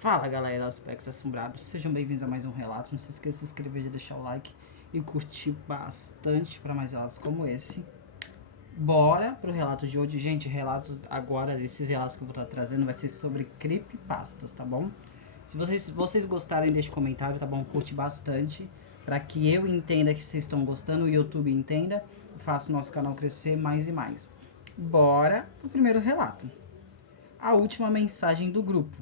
Fala galera, aspectos assombrados, sejam bem-vindos a mais um relato. Não se esqueça de se inscrever, de deixar o like e curtir bastante para mais relatos como esse. Bora pro relato de hoje, gente. Relatos agora, esses relatos que eu vou estar trazendo vai ser sobre creepypastas, tá bom? Se vocês gostarem, deixe comentário, tá bom? Curte bastante para que eu entenda que vocês estão gostando, o YouTube entenda, faça o nosso canal crescer mais e mais. Bora pro primeiro relato. A última mensagem do grupo.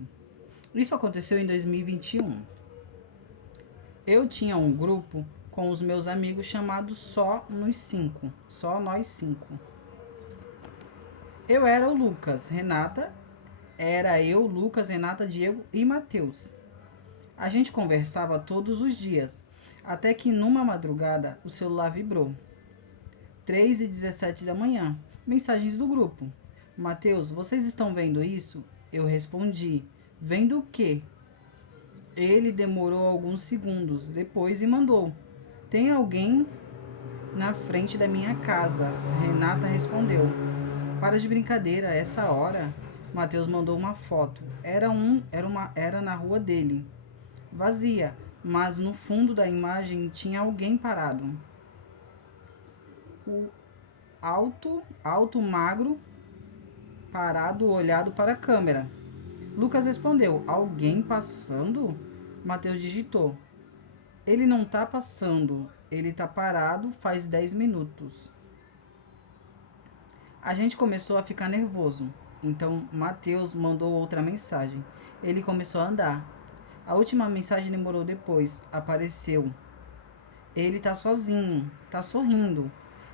Isso aconteceu em 2021. Eu tinha um grupo com os meus amigos chamado Só Nos Cinco. Só Nós Cinco. Eu era o Lucas, Renata. Era eu, Lucas, Renata, Diego e Matheus. A gente conversava todos os dias. Até que numa madrugada o celular vibrou. 3h17 da manhã. Mensagens do grupo. Matheus, vocês estão vendo isso? Eu respondi. Vendo o quê? Ele demorou alguns segundos depois e mandou. Tem alguém na frente da minha casa. Renata respondeu. Para de brincadeira, essa hora. Matheus mandou uma foto. Era na rua dele. Vazia, mas no fundo da imagem tinha alguém parado. O alto, magro, parado, olhado para a câmera. Lucas respondeu. Alguém passando? Matheus digitou. Ele não tá passando, ele tá parado faz 10 minutos. A gente começou a ficar nervoso, então Matheus mandou outra mensagem. Ele começou a andar. A última mensagem demorou depois, apareceu. Ele tá sozinho, tá sorrindo.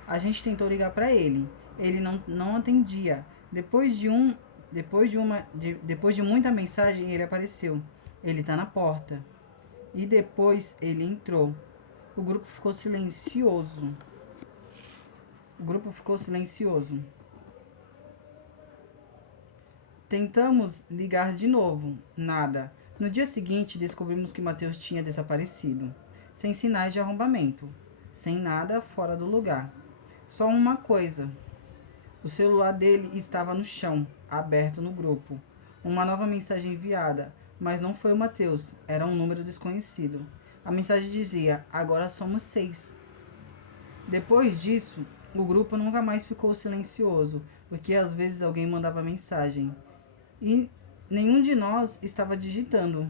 A gente tentou ligar para ele, ele não atendia. Depois de muita mensagem, ele apareceu. Ele tá na porta. E depois ele entrou. O grupo ficou silencioso. Tentamos ligar de novo. Nada. No dia seguinte, descobrimos que Matheus tinha desaparecido. Sem sinais de arrombamento. Sem nada fora do lugar. Só uma coisa. O celular dele estava no chão, aberto no grupo. Uma nova mensagem enviada. Mas não foi o Matheus, era um número desconhecido. A mensagem dizia, agora somos 6. Depois disso, o grupo nunca mais ficou silencioso, porque às vezes alguém mandava mensagem. E nenhum de nós estava digitando.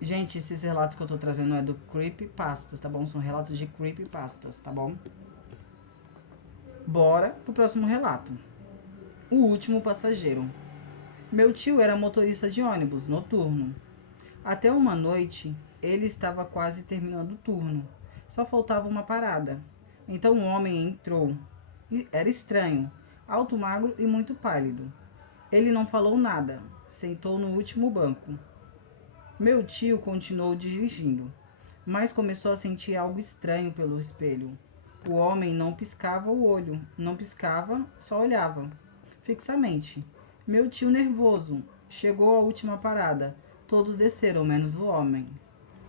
Gente, esses relatos que eu tô trazendo não é do Creepypastas, tá bom? São relatos de Creepypastas, tá bom? Bora pro próximo relato. O último passageiro. Meu tio era motorista de ônibus noturno. Até uma noite, ele estava quase terminando o turno. Só faltava uma parada. Então um homem entrou. Era estranho, alto, magro e muito pálido. Ele não falou nada. Sentou no último banco. Meu tio continuou dirigindo, mas começou a sentir algo estranho pelo espelho. O homem não piscava o olho, não piscava, só olhava fixamente. Meu tio nervoso. Chegou a última parada. Todos desceram, menos o homem.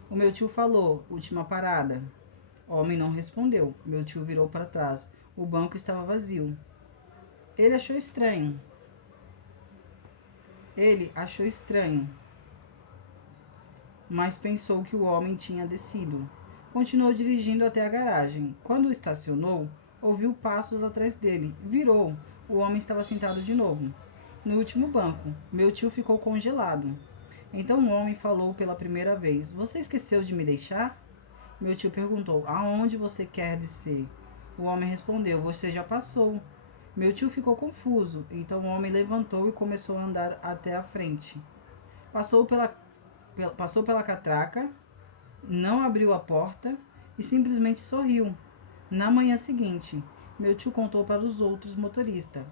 O meu tio falou, última parada. O homem não respondeu. Meu tio virou para trás. O banco estava vazio. Ele achou estranho. Mas pensou que o homem tinha descido. Continuou dirigindo até a garagem. Quando estacionou, ouviu passos atrás dele. Virou. O homem estava sentado de novo, no último banco. Meu tio ficou congelado. Então o homem falou pela primeira vez. Você esqueceu de me deixar? Meu tio perguntou. Aonde você quer descer? O homem respondeu. Você já passou. Meu tio ficou confuso. Então o homem levantou e começou a andar até a frente. Passou pela catraca, não abriu a porta e simplesmente sorriu. Na manhã seguinte, meu tio contou para os outros motoristas.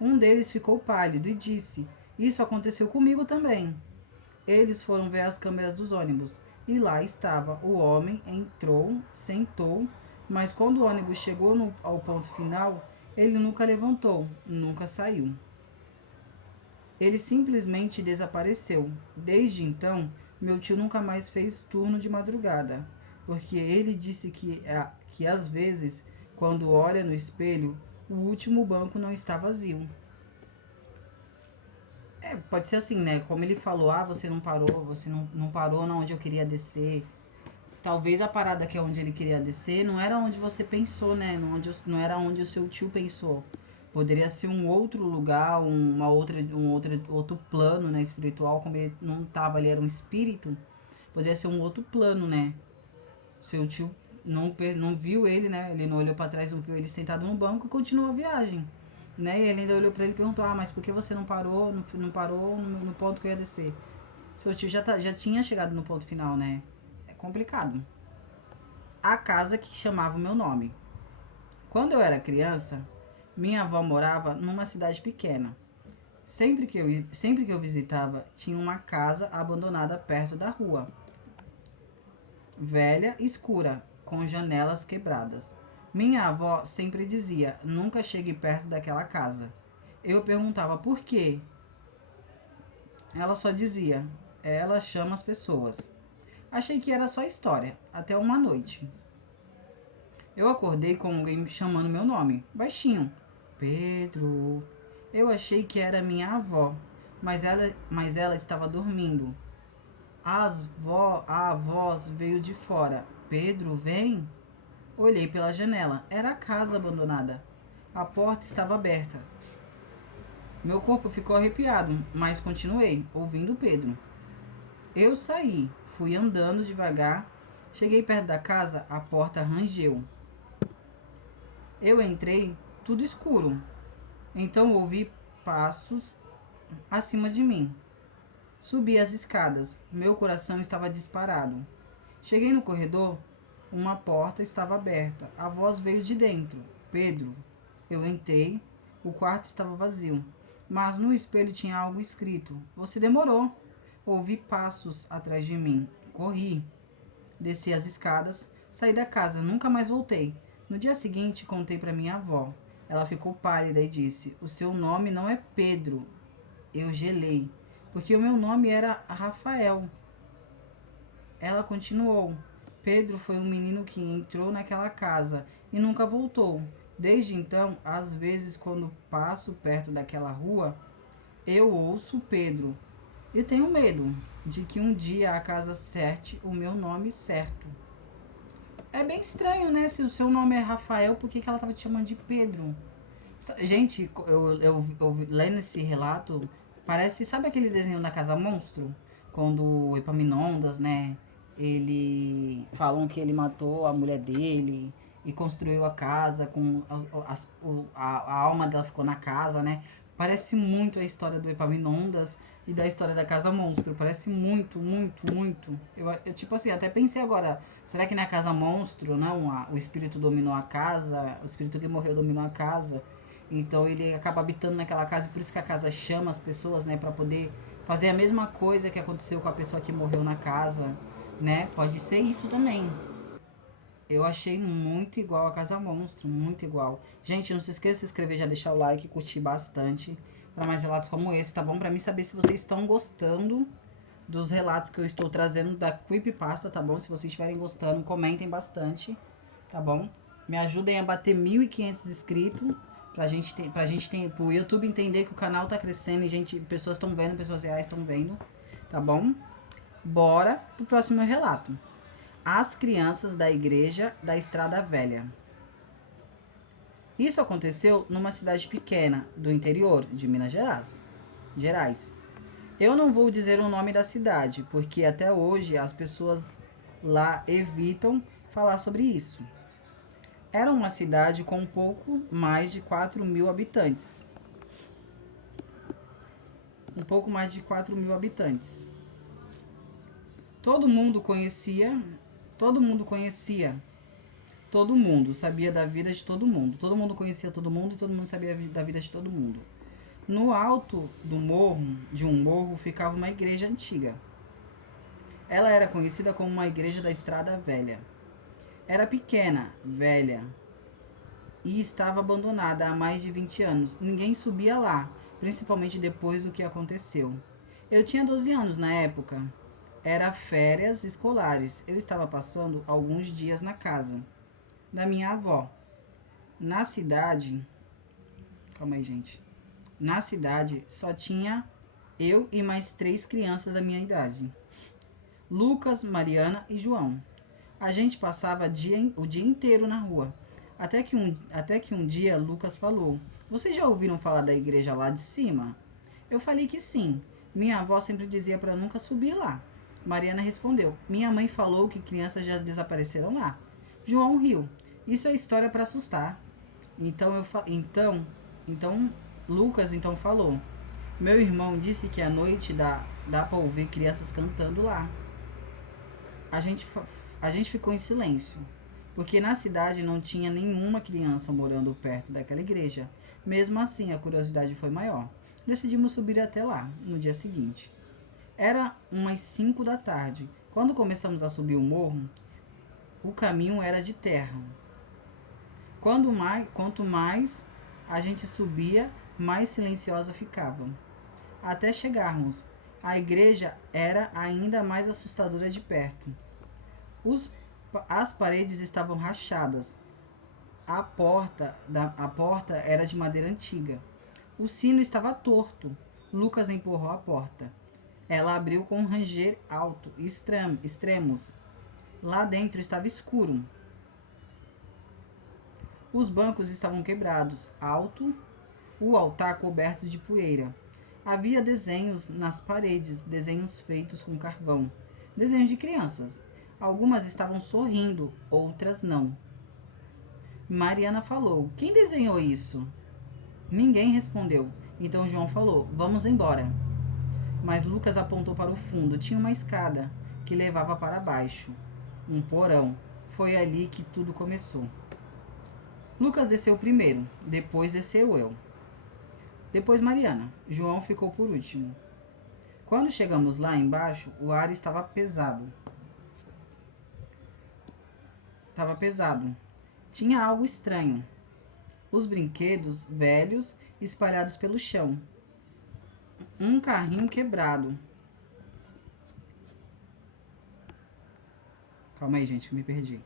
Um deles ficou pálido e disse, isso aconteceu comigo também. Eles foram ver as câmeras dos ônibus e lá estava. O homem entrou, sentou, mas quando o ônibus chegou ao ponto final, ele nunca levantou, nunca saiu. Ele simplesmente desapareceu. Desde então, meu tio nunca mais fez turno de madrugada, porque ele disse que às vezes, quando olha no espelho, o último banco não está vazio. Pode ser assim, né? Como ele falou, você não parou na onde eu queria descer. Talvez a parada que é onde ele queria descer não era onde você pensou, né? Não era onde o seu tio pensou. Poderia ser um outro lugar, outro plano, né, espiritual, como ele não estava ali, era um espírito. Poderia ser um outro plano, né? Seu tio não viu ele, né? Ele não olhou para trás, não viu ele sentado no banco e continuou a viagem. Né? E ele ainda olhou para ele e perguntou: ah, mas por que você não parou, não parou no ponto que eu ia descer? Seu tio já tinha chegado no ponto final, né? É complicado. A casa que chamava o meu nome. Quando eu era criança, minha avó morava numa cidade pequena. Sempre que eu visitava, tinha uma casa abandonada perto da rua. Velha, escura, com janelas quebradas. Minha avó sempre dizia: nunca chegue perto daquela casa. Eu perguntava por quê. Ela só dizia: ela chama as pessoas. Achei que era só história, até uma noite. Eu acordei com alguém me chamando meu nome, baixinho. Pedro. Eu achei que era minha avó, mas ela estava dormindo. A voz veio de fora. Pedro, vem? Olhei pela janela. Era a casa abandonada. A porta estava aberta. Meu corpo ficou arrepiado, mas continuei, ouvindo Pedro. Eu saí, fui andando devagar. Cheguei perto da casa, a porta rangeu. Eu entrei, tudo escuro. Então ouvi passos acima de mim. Subi as escadas. Meu coração estava disparado. Cheguei no corredor. Uma porta estava aberta. A voz veio de dentro. Pedro. Eu entrei. O quarto estava vazio. Mas no espelho tinha algo escrito. Você demorou. Ouvi passos atrás de mim. Corri. Desci as escadas. Saí da casa. Nunca mais voltei. No dia seguinte, contei para minha avó. Ela ficou pálida e disse: o seu nome não é Pedro. Eu gelei, porque o meu nome era Rafael. Ela continuou: Pedro foi um menino que entrou naquela casa e nunca voltou. Desde então, às vezes, quando passo perto daquela rua, eu ouço Pedro e tenho medo de que um dia a casa acerte o meu nome certo. É bem estranho, né? Se o seu nome é Rafael, por que ela estava te chamando de Pedro? Gente, eu lendo esse relato, parece, sabe aquele desenho da Casa Monstro? Quando o Epaminondas, né? Ele falam que ele matou a mulher dele e construiu a casa com a alma dela ficou na casa, né? Parece muito a história do Epaminondas e da história da Casa Monstro. Parece muito, muito, muito. Eu tipo assim, até pensei agora, será que na Casa Monstro, não? O espírito dominou a casa, o espírito que morreu dominou a casa. Então ele acaba habitando naquela casa e por isso que a casa chama as pessoas, né, para poder fazer a mesma coisa que aconteceu com a pessoa que morreu na casa, né? Pode ser isso também. Eu achei muito igual a Casa Monstro, muito igual. Gente, não se esqueça de se inscrever, já deixar o like, curtir bastante para mais relatos como esse, tá bom? Para mim saber se vocês estão gostando dos relatos que eu estou trazendo da Creepypasta, tá bom? Se vocês estiverem gostando, comentem bastante, tá bom? Me ajudem a bater 1.500 inscritos pro YouTube entender que o canal tá crescendo e pessoas estão vendo, pessoas reais estão vendo, tá bom? Bora pro próximo relato. As crianças da igreja da Estrada Velha. Isso aconteceu numa cidade pequena do interior de Minas Gerais. Eu não vou dizer o nome da cidade, porque até hoje as pessoas lá evitam falar sobre isso. Era uma cidade com um pouco mais de 4.000 habitantes. Um pouco mais de 4.000 habitantes. Todo mundo conhecia, todo mundo sabia da vida de todo mundo. Todo mundo conhecia todo mundo e todo mundo sabia da vida de todo mundo. No alto de um morro, ficava uma igreja antiga. Ela era conhecida como uma igreja da Estrada Velha. Era pequena, velha, e estava abandonada há mais de 20 anos. Ninguém subia lá, principalmente depois do que aconteceu. Eu tinha 12 anos na época. Era férias escolares. Eu estava passando alguns dias na casa da minha avó. Na cidade... Calma aí, gente. Na cidade só tinha Eu e mais 3 crianças da minha idade. Lucas, Mariana e João. A gente passava o dia inteiro na rua. Até que um dia Lucas falou: Vocês já ouviram falar da igreja lá de cima? Eu falei que sim. Minha avó sempre dizia para nunca subir lá. Mariana respondeu: Minha mãe falou que crianças já desapareceram lá. João riu. Isso é história para assustar. Então Lucas então falou: Meu irmão disse que à noite dá para ouvir crianças cantando lá. A gente, a gente ficou em silêncio, porque na cidade não tinha nenhuma criança morando perto daquela igreja. Mesmo assim, a curiosidade foi maior. Decidimos subir até lá, no dia seguinte. Era umas 5 da tarde. Quando começamos a subir o morro, o caminho era de terra. Quanto mais a gente subia, mais silenciosa ficava. Até chegarmos, a igreja era ainda mais assustadora de perto. As paredes estavam rachadas. A porta era de madeira antiga. O sino estava torto. Lucas empurrou a porta. Ela abriu com um ranger alto e extremos. Lá dentro estava escuro. Os bancos estavam quebrados, o altar coberto de poeira. Havia desenhos nas paredes, desenhos feitos com carvão. Desenhos de crianças. Algumas estavam sorrindo, outras não. Mariana falou: Quem desenhou isso? Ninguém respondeu. Então João falou: Vamos embora. Mas Lucas apontou para o fundo. Tinha uma escada que levava para baixo. Um porão. Foi ali que tudo começou. Lucas desceu primeiro, depois desceu eu. Depois Mariana. João ficou por último. Quando chegamos lá embaixo, o ar estava pesado. Tinha algo estranho. Os brinquedos velhos espalhados pelo chão. Um carrinho quebrado. Calma aí, gente, que me perdi.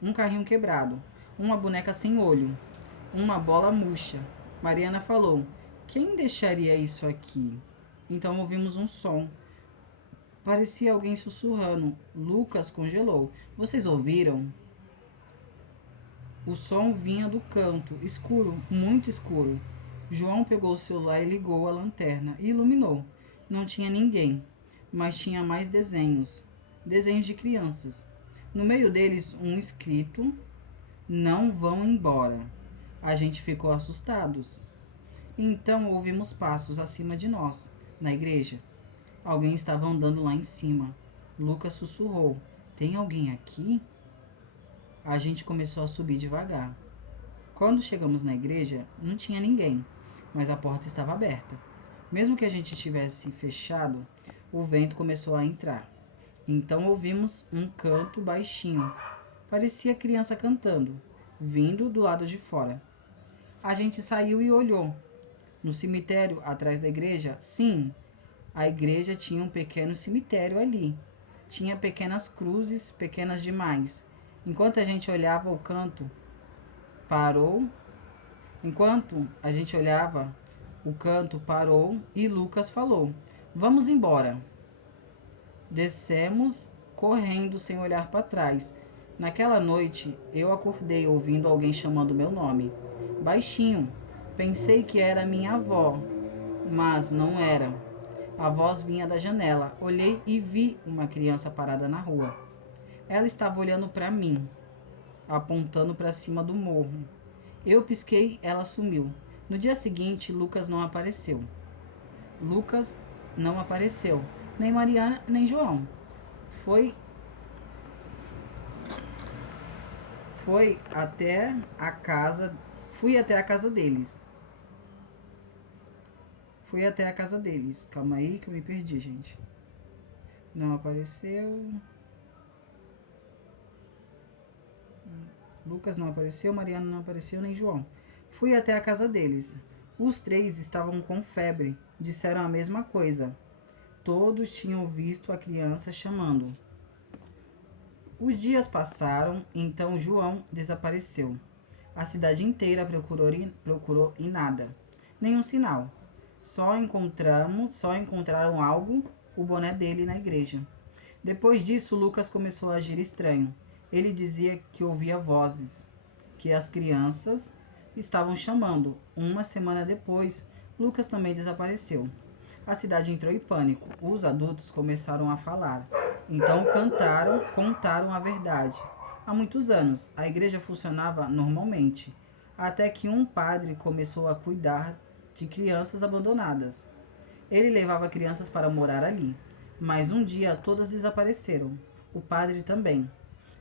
Um carrinho quebrado. Uma boneca sem olho. Uma bola murcha. Mariana falou: Quem deixaria isso aqui? Então ouvimos um som. Parecia alguém sussurrando. Lucas congelou. Vocês ouviram? O som vinha do canto, escuro, muito escuro. João pegou o celular e ligou a lanterna e iluminou. Não tinha ninguém, mas tinha mais desenhos. Desenhos de crianças. No meio deles, um escrito: Não vão embora. A gente ficou assustados. Então ouvimos passos acima de nós, na igreja. Alguém estava andando lá em cima. Lucas sussurrou: Tem alguém aqui? A gente começou a subir devagar. Quando chegamos na igreja, não tinha ninguém, mas a porta estava aberta. Mesmo que a gente estivesse fechado, o vento começou a entrar. Então ouvimos um canto baixinho. Parecia criança cantando, vindo do lado de fora. A gente saiu e olhou. No cemitério atrás da igreja, sim, a igreja tinha um pequeno cemitério ali. Tinha pequenas cruzes, pequenas demais. Enquanto a gente olhava o canto, parou. Enquanto a gente olhava, o canto parou e Lucas falou: Vamos embora. Descemos correndo sem olhar para trás. Naquela noite, eu acordei ouvindo alguém chamando meu nome. Baixinho. Pensei que era minha avó, mas não era. A voz vinha da janela. Olhei e vi uma criança parada na rua. Ela estava olhando para mim, apontando para cima do morro. Eu pisquei, ela sumiu. No dia seguinte, Lucas não apareceu. Nem Mariana, nem João. Foi até a casa, fui até a casa deles. Calma aí que eu me perdi, gente. Não apareceu. Lucas não apareceu, Mariana não apareceu, nem João. Fui até a casa deles. Os 3 estavam com febre. Disseram a mesma coisa. Todos tinham visto a criança chamando. Os dias passaram, então João desapareceu. A cidade inteira procurou e nada. Nenhum sinal. Só encontraram algo, o boné dele na igreja. Depois disso, Lucas começou a agir estranho. Ele dizia que ouvia vozes, que as crianças estavam chamando. Uma semana depois, Lucas também desapareceu. A cidade entrou em pânico. Os adultos começaram a falar. Então contaram a verdade. Há muitos anos, a igreja funcionava normalmente, até que um padre começou a cuidar de crianças abandonadas. Ele levava crianças para morar ali, mas um dia todas desapareceram. O padre também.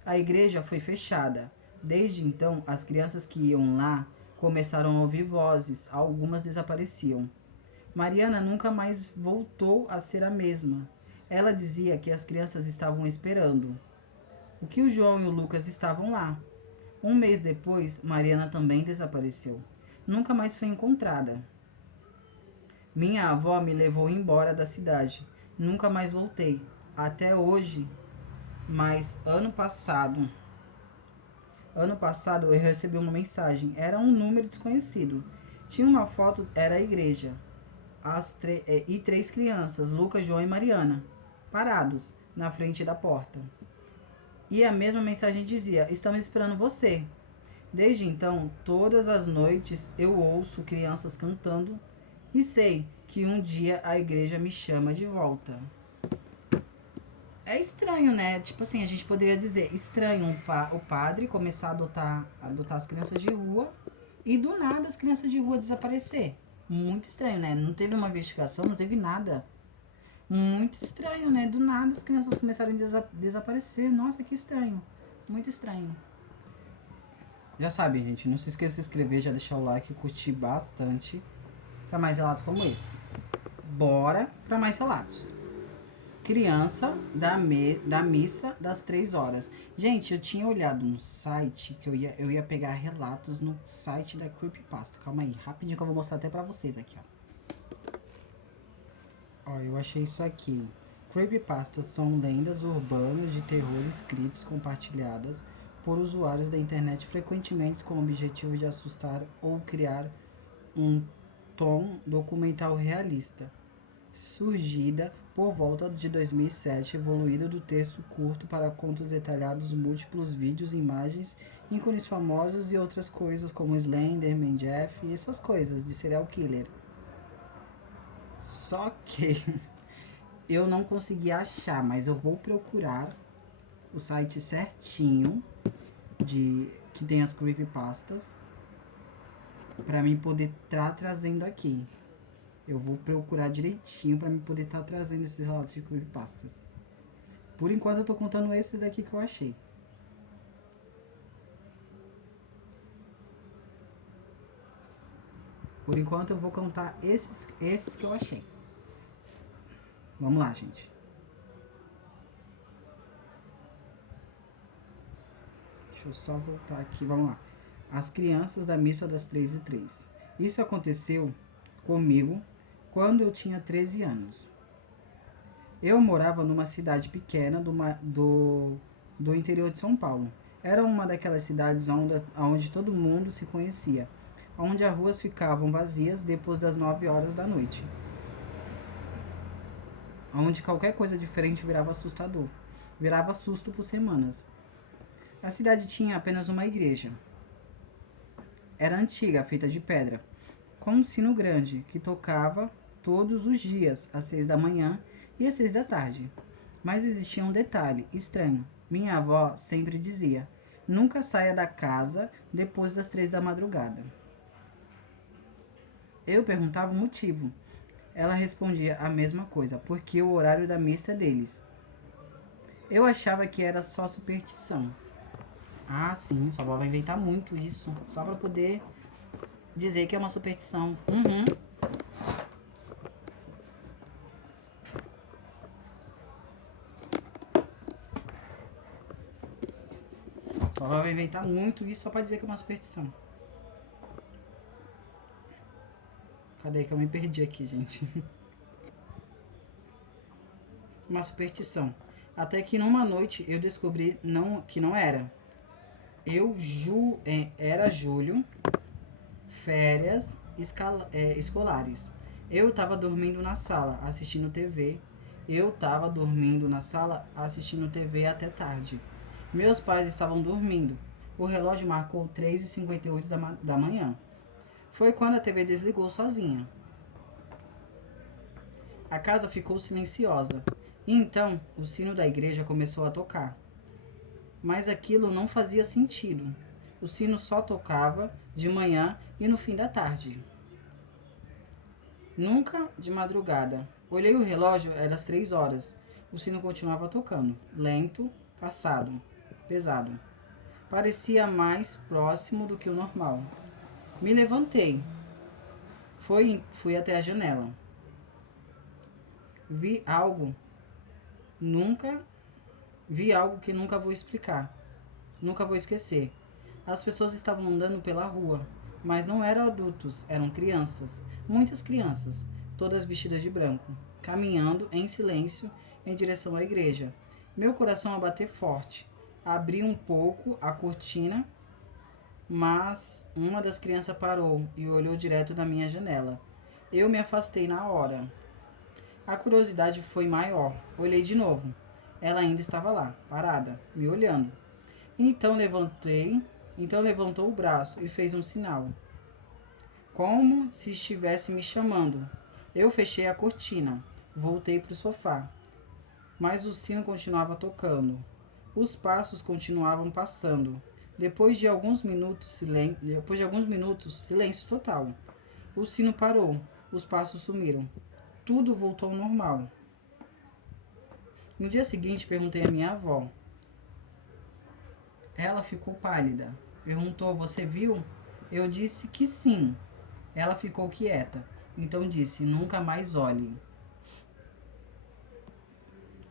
A igreja foi fechada. Desde então, as crianças que iam lá começaram a ouvir vozes, algumas desapareciam. Mariana nunca mais voltou a ser a mesma. Ela dizia que as crianças estavam esperando. O que o João e o Lucas estavam lá. Um mês depois, Mariana também desapareceu. Nunca mais foi encontrada. Minha avó me levou embora da cidade. Nunca mais voltei. Até hoje. Mas ano passado eu recebi uma mensagem. Era um número desconhecido. Tinha uma foto, era a igreja. E 3 crianças, Lucas, João e Mariana, parados na frente da porta. E a mesma mensagem dizia: estamos esperando você. Desde então, todas as noites eu ouço crianças cantando e sei que um dia a igreja me chama de volta. É estranho, né? Tipo assim, a gente poderia dizer estranho o padre começar a adotar as crianças de rua e do nada as crianças de rua desaparecer. Muito estranho, né? Não teve uma investigação, não teve nada. Muito estranho, né? Do nada as crianças começaram a desaparecer. Nossa, que estranho. Muito estranho. Já sabe, gente, não se esqueça de se inscrever, já deixar o like, curtir bastante para mais relatos como esse. Bora para mais relatos. Criança da missa das 3 horas. Gente, eu tinha olhado no site que eu ia pegar relatos no site da Creepypasta. Calma aí, rapidinho que eu vou mostrar até pra vocês aqui, ó. Ó, eu achei isso aqui. Creepypastas são lendas urbanas de terror escritos, compartilhadas por usuários da internet frequentemente com o objetivo de assustar ou criar um tom documental realista. Surgida por volta de 2007, evoluída do texto curto para contos detalhados, múltiplos vídeos, imagens, ícones famosos e outras coisas como Slenderman, Jeff e essas coisas de serial killer. Só que eu não consegui achar, mas eu vou procurar o site certinho que tem as creepypastas para mim poder estar trazendo aqui. Eu vou procurar direitinho para mim poder estar trazendo esses relatos de creepypastas. Por enquanto eu tô contando esses daqui que eu achei. Por enquanto eu vou contar esses que eu achei. Vamos lá, gente. Deixa eu só voltar aqui, vamos lá. As crianças da missa das 3h03. Isso aconteceu comigo quando eu tinha 13 anos. Eu morava numa cidade pequena do interior de São Paulo. Era uma daquelas cidades onde todo mundo se conhecia, onde as ruas ficavam vazias depois das 9 horas da noite, onde qualquer coisa diferente virava assustador, virava susto por semanas. A cidade tinha apenas uma igreja. Era antiga, feita de pedra, com um sino grande, que tocava todos os dias, às 6 da manhã e às 6 da tarde. Mas existia um detalhe estranho. Minha avó sempre dizia: nunca saia da casa depois das 3 da madrugada. Eu perguntava o motivo. Ela respondia a mesma coisa, porque o horário da missa é deles. Eu achava que era só superstição. Ah, sim, sua avó vai inventar muito isso, só pra poder dizer que é uma superstição. Sua avó vai inventar muito isso só pra dizer que é uma superstição. Cadê que eu me perdi aqui, gente? Uma superstição. Até que numa noite eu descobri que não era. Era julho, férias escolares. Eu estava dormindo na sala, assistindo TV. Eu estava dormindo na sala, assistindo TV até tarde. Meus pais estavam dormindo. O relógio marcou 3h58 da manhã. Foi quando a TV desligou sozinha. A casa ficou silenciosa. E então o sino da igreja começou a tocar. Mas aquilo não fazia sentido. O sino só tocava de manhã e no fim da tarde. Nunca de madrugada. Olhei o relógio, era às 3 horas. O sino continuava tocando. Lento, passado, pesado. Parecia mais próximo do que o normal. Me levantei. Fui até a janela. Vi algo nunca Vi algo que nunca vou explicar. Nunca vou esquecer. As pessoas estavam andando pela rua, mas não eram adultos, eram crianças. Muitas crianças, todas vestidas de branco, caminhando em silêncio em direção à igreja. Meu coração a bater forte. Abri um pouco a cortina, mas uma das crianças parou e olhou direto na minha janela. Eu me afastei na hora. A curiosidade foi maior. Olhei de novo. Ela ainda estava lá, parada, me olhando. Então levantou o braço e fez um sinal, como se estivesse me chamando. Eu fechei a cortina, voltei para o sofá, mas o sino continuava tocando. Os passos continuavam passando. Depois de alguns minutos, silêncio total. O sino parou, os passos sumiram. Tudo voltou ao normal. No dia seguinte, perguntei à minha avó. Ela ficou pálida. Perguntou: "Você viu?" Eu disse que sim. Ela ficou quieta. Então disse: "Nunca mais olhe."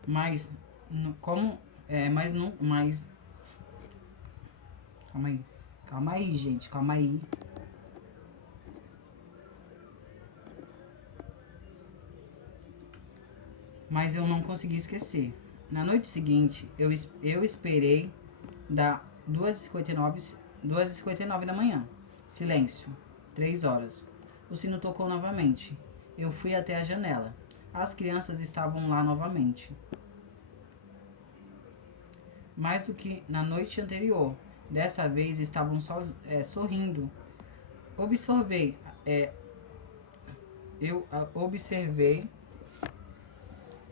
Mas, como. Mas não. Mas. Calma aí. Calma aí, gente. Calma aí. Mas eu não consegui esquecer. Na noite seguinte, eu esperei da 2h59 da manhã. Silêncio. 3 horas. O sino tocou novamente. Eu fui até a janela. As crianças estavam lá novamente. Mais do que na noite anterior. Dessa vez estavam sorrindo. Eu observei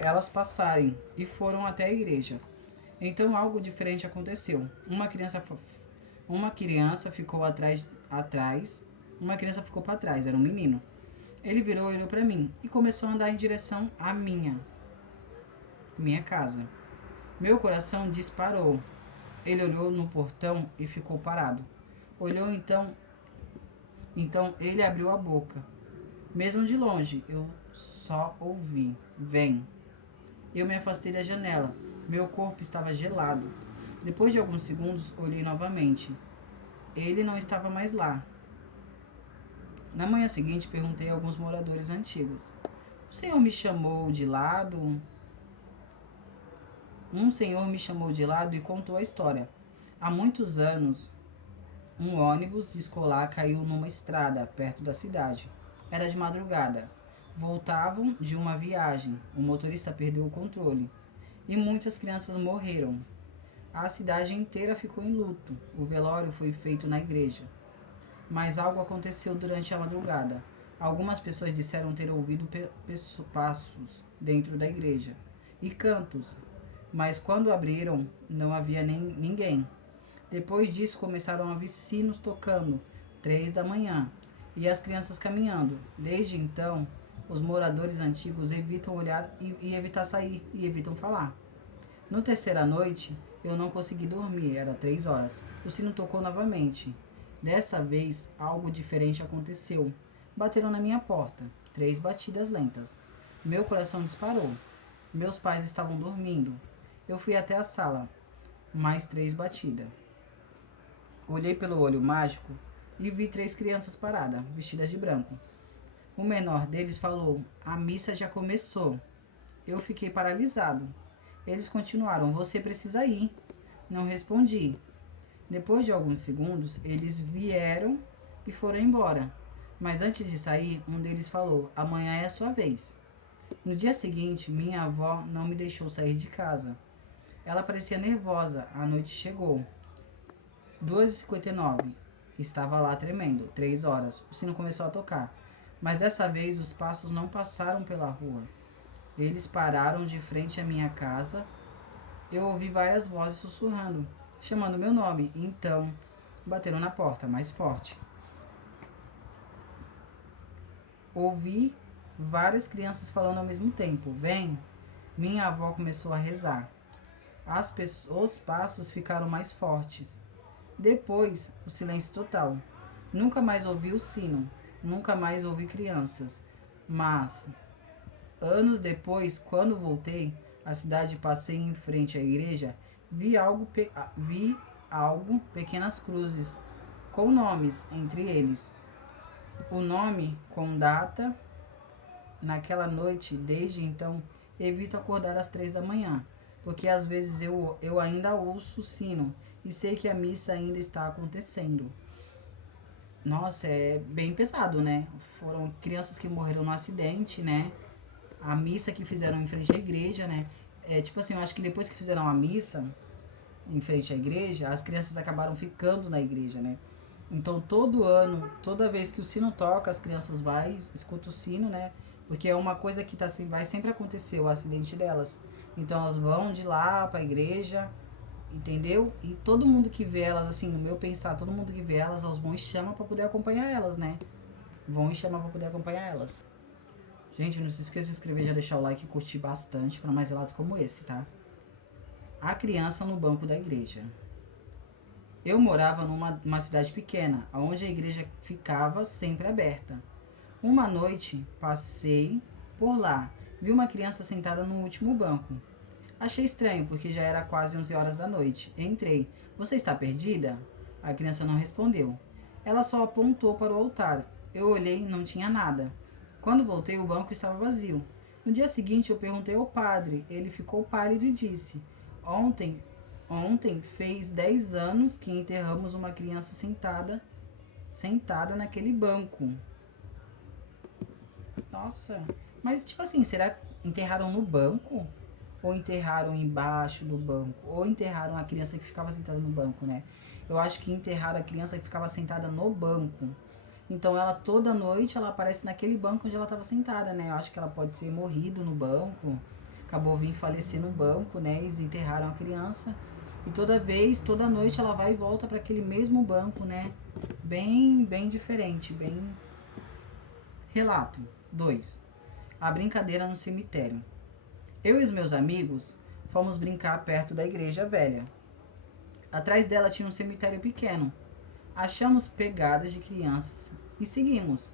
elas passarem e foram até a igreja. Então algo diferente aconteceu. Uma criança ficou atrás. Uma criança ficou para trás, era um menino. Ele virou e olhou para mim e começou a andar em direção à minha casa. Meu coração disparou. Ele olhou no portão e ficou parado. Olhou então ele abriu a boca. Mesmo de longe, eu só ouvi: "Vem." Eu me afastei da janela. Meu corpo estava gelado. Depois de alguns segundos, olhei novamente. Ele não estava mais lá. Na manhã seguinte, perguntei a alguns moradores antigos. O senhor me chamou de lado? Um senhor me chamou de lado e contou a história. Há muitos anos, um ônibus escolar caiu numa estrada perto da cidade. Era de madrugada. Voltavam de uma viagem. O motorista perdeu o controle e muitas crianças morreram. A cidade inteira ficou em luto. O velório foi feito na igreja. Mas algo aconteceu durante a madrugada. Algumas pessoas disseram ter ouvido passos dentro da igreja e cantos, mas quando abriram, não havia ninguém. Depois disso, começaram a ouvir sinos tocando, 3 da manhã, e as crianças caminhando. Desde então, os moradores antigos evitam olhar e evitar sair, e evitam falar. No terceira noite, eu não consegui dormir, era 3 horas. O sino tocou novamente. Dessa vez, algo diferente aconteceu. Bateram na minha porta. 3 batidas lentas. Meu coração disparou. Meus pais estavam dormindo. Eu fui até a sala. Mais 3 batidas. Olhei pelo olho mágico e vi 3 crianças paradas, vestidas de branco. O menor deles falou: "A missa já começou." Eu fiquei paralisado. Eles continuaram: "Você precisa ir." Não respondi. Depois de alguns segundos, eles vieram e foram embora. Mas antes de sair, um deles falou: amanhã é a sua vez. No dia seguinte, minha avó não me deixou sair de casa. Ela parecia nervosa. A noite chegou. 2h59. Estava lá tremendo. 3 horas. O sino começou a tocar. Mas dessa vez os passos não passaram pela rua. Eles pararam de frente à minha casa. Eu ouvi várias vozes sussurrando, chamando meu nome. Então, bateram na porta, mais forte. Ouvi várias crianças falando ao mesmo tempo. Vem! Minha avó começou a rezar. Os passos ficaram mais fortes. Depois, o silêncio total. Nunca mais ouvi o sino. Nunca mais ouvi crianças. Mas, anos depois, quando voltei à cidade e passei em frente à igreja, vi algo, pequenas cruzes, com nomes entre eles. O nome com data. Naquela noite, desde então, evito acordar às 3 da manhã, porque às vezes eu ainda ouço o sino e sei que a missa ainda está acontecendo. Nossa, é bem pesado, né? Foram crianças que morreram no acidente, né? A missa que fizeram em frente à igreja, né? Tipo assim, eu acho que depois que fizeram a missa em frente à igreja, as crianças acabaram ficando na igreja, né? Então todo ano, toda vez que o sino toca, as crianças escutam o sino, né? Porque é uma coisa que vai sempre acontecer, o acidente delas. Então elas vão de lá pra igreja, entendeu? E todo mundo que vê elas, assim, no meu pensar, todo mundo que vê elas, elas vão e chamam pra poder acompanhar elas, né? Vão e chamam pra poder acompanhar elas. Gente, não se esqueça de se inscrever, já deixar o like e curtir bastante pra mais relatos como esse, tá? A criança no banco da igreja. Eu morava numa cidade pequena, onde a igreja ficava sempre aberta. Uma noite, passei por lá. Vi uma criança sentada no último banco. Achei estranho, porque já era quase 11 horas da noite. Entrei. Você está perdida? A criança não respondeu. Ela só apontou para o altar. Eu olhei e não tinha nada. Quando voltei, o banco estava vazio. No dia seguinte, eu perguntei ao padre. Ele ficou pálido e disse: Ontem fez 10 anos que enterramos uma criança sentada naquele banco. Nossa, mas tipo assim, será que enterraram no banco? Ou enterraram embaixo do banco? Ou enterraram a criança que ficava sentada no banco, né? Eu acho que enterraram a criança que ficava sentada no banco. Então ela toda noite ela aparece naquele banco onde ela estava sentada, né? Eu acho que ela pode ter morrido no banco, acabou vindo falecer no banco, né? Eles enterraram a criança. E toda noite ela vai e volta para aquele mesmo banco, né? Bem diferente, bem. Relato 2. A brincadeira no cemitério. Eu e os meus amigos fomos brincar perto da igreja velha. Atrás dela tinha um cemitério pequeno. Achamos pegadas de crianças e seguimos.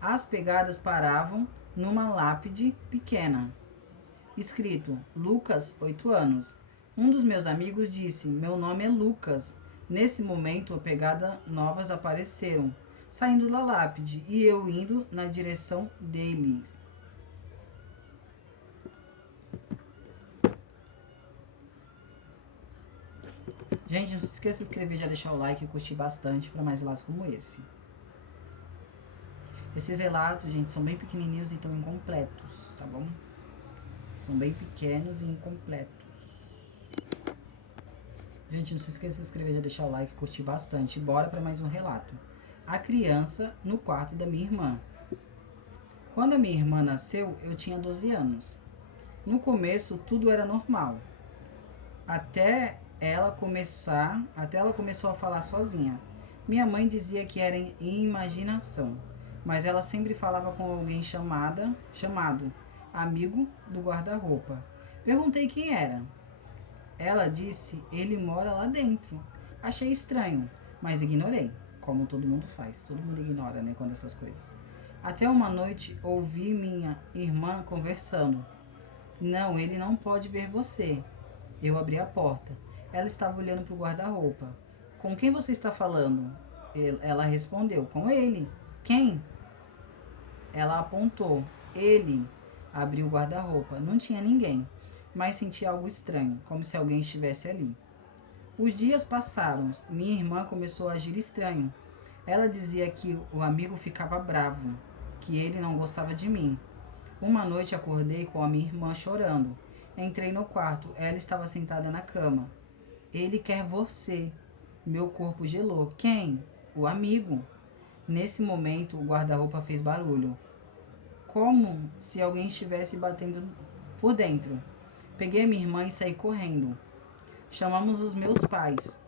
As pegadas paravam numa lápide pequena, escrito Lucas, 8 anos. Um dos meus amigos disse: meu nome é Lucas. Nesse momento, a pegada novas apareceram, saindo da lápide, e eu indo na direção deles. Gente, não se esqueça de se inscrever, já deixar o like e curtir bastante para mais relatos como esse. Esses relatos, gente, são bem pequenininhos e estão incompletos, tá bom? São bem pequenos e incompletos. Gente, não se esqueça de se inscrever, já deixar o like e curtir bastante. Bora para mais um relato. A criança no quarto da minha irmã. Quando a minha irmã nasceu, eu tinha 12 anos. No começo, tudo era normal. Até ela começou a falar sozinha. Minha mãe dizia que era em imaginação, mas ela sempre falava com alguém chamado amigo do guarda-roupa. Perguntei quem era. Ela disse: ele mora lá dentro. Achei estranho, mas ignorei, como todo mundo faz. Todo mundo ignora, né, quando essas coisas. Até uma noite ouvi minha irmã conversando. Não, ele não pode ver você. Eu abri a porta. Ela estava olhando para o guarda-roupa. Com quem você está falando? Ela respondeu: com ele. Quem? Ela apontou. Ele abriu o guarda-roupa. Não tinha ninguém, mas senti algo estranho, como se alguém estivesse ali. Os dias passaram. Minha irmã começou a agir estranho. Ela dizia que o amigo ficava bravo, que ele não gostava de mim. Uma noite acordei com a minha irmã chorando. Entrei no quarto, ela estava sentada na cama. Ele quer você. Meu corpo gelou. Quem? O amigo. Nesse momento, o guarda-roupa fez barulho, como se alguém estivesse batendo por dentro. Peguei minha irmã e saí correndo. Chamamos os meus pais.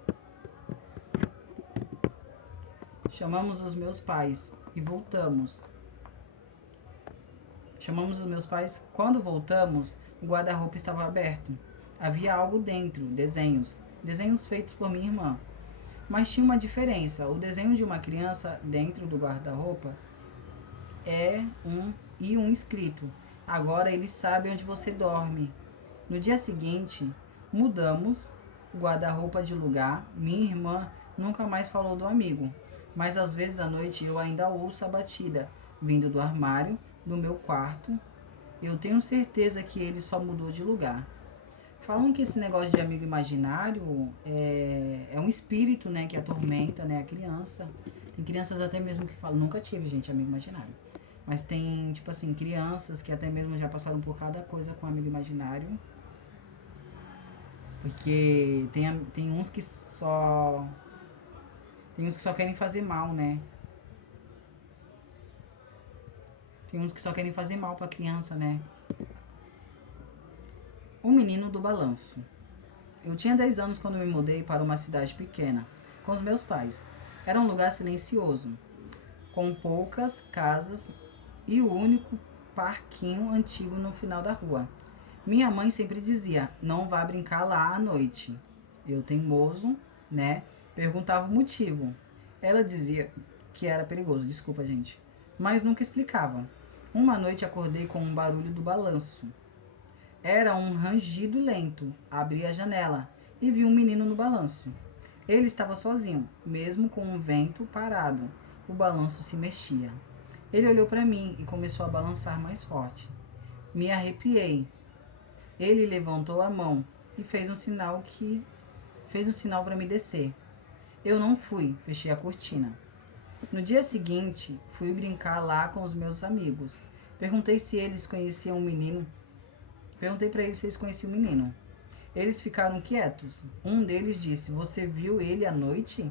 Chamamos os meus pais e voltamos. Chamamos os meus pais. Quando voltamos, o guarda-roupa estava aberto. Havia algo dentro, desenhos. Desenhos feitos por minha irmã. Mas tinha uma diferença. O desenho de uma criança dentro do guarda-roupa é um escrito. Agora ele sabe onde você dorme. No dia seguinte, mudamos o guarda-roupa de lugar. Minha irmã nunca mais falou do amigo. Mas às vezes à noite eu ainda ouço a batida vindo do armário do meu quarto. Eu tenho certeza que ele só mudou de lugar. Falam que esse negócio de amigo imaginário é um espírito, né, que atormenta, né, a criança. Tem crianças até mesmo que falam, nunca tive, gente, amigo imaginário. Mas tem, tipo assim, crianças que até mesmo já passaram por cada coisa com amigo imaginário. Porque tem uns que só... Tem uns que só querem fazer mal, né? Tem uns que só querem fazer mal pra criança, né? O menino do balanço. Eu tinha 10 anos quando me mudei para uma cidade pequena, com os meus pais. Era um lugar silencioso, com poucas casas e o único parquinho antigo no final da rua. Minha mãe sempre dizia, não vá brincar lá à noite. Eu, teimoso, né, perguntava o motivo. Ela dizia que era perigoso, desculpa, gente, mas nunca explicava. Uma noite acordei com um barulho do balanço. Era um rangido lento. Abri a janela e vi um menino no balanço. Ele estava sozinho, mesmo com o vento parado. O balanço se mexia. Ele olhou para mim e começou a balançar mais forte. Me arrepiei. Ele levantou a mão e fez um sinal para me descer. Eu não fui, fechei a cortina. No dia seguinte, fui brincar lá com os meus amigos. Perguntei se eles conheciam o menino. Perguntei para eles se eles conheciam o menino. Eles ficaram quietos. Um deles disse, você viu ele à noite?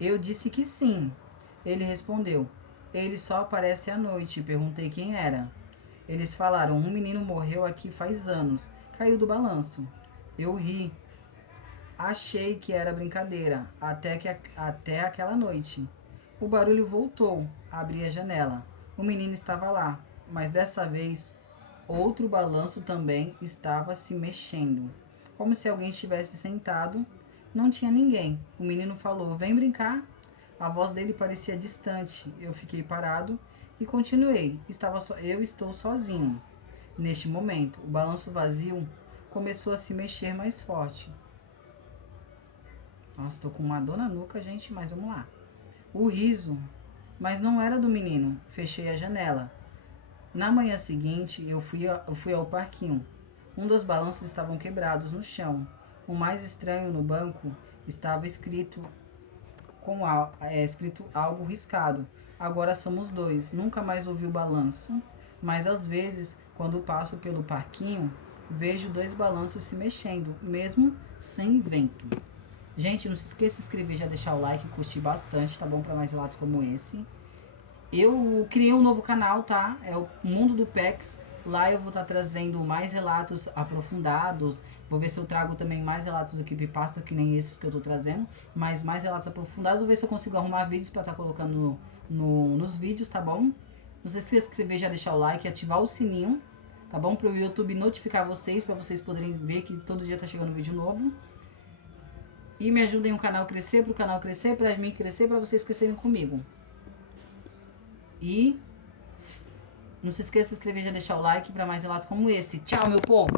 Eu disse que sim. Ele respondeu, ele só aparece à noite. Perguntei quem era. Eles falaram, um menino morreu aqui faz anos. Caiu do balanço. Eu ri. Achei que era brincadeira, até aquela noite. O barulho voltou. Abri a janela. O menino estava lá, mas dessa vez outro balanço também estava se mexendo, como se alguém estivesse sentado. Não tinha ninguém. O menino falou, vem brincar. A voz dele parecia distante. Eu fiquei parado e continuei. Eu estou sozinho. Neste momento, o balanço vazio começou a se mexer mais forte. Nossa, estou com uma dor na nuca, gente, mas vamos lá. O riso, mas não era do menino. Fechei a janela. Na manhã seguinte, eu fui ao parquinho. Um dos balanços estavam quebrados no chão. O mais estranho, no banco estava escrito algo riscado. Agora somos dois. Nunca mais ouvi o balanço, mas às vezes, quando passo pelo parquinho, vejo dois balanços se mexendo, mesmo sem vento. Gente, não se esqueça de se inscrever, já deixar o like, curtir bastante, tá bom? Para mais relatos como esse. Eu criei um novo canal, tá? É o Mundo do PEX. Lá eu vou estar trazendo mais relatos aprofundados. Vou ver se eu trago também mais relatos do Creepypasta, que nem esses que eu tô trazendo. Mas mais relatos aprofundados. Vou ver se eu consigo arrumar vídeos para estar colocando nos vídeos, tá bom? Não se esqueça de se inscrever, já deixar o like, ativar o sininho, tá bom? Para o YouTube notificar vocês, para vocês poderem ver que todo dia tá chegando um vídeo novo. E me ajudem o canal a crescer, para o canal crescer, para mim crescer, para vocês crescerem comigo. E não se esqueça de se inscrever e já deixar o like para mais relatos como esse. Tchau, meu povo!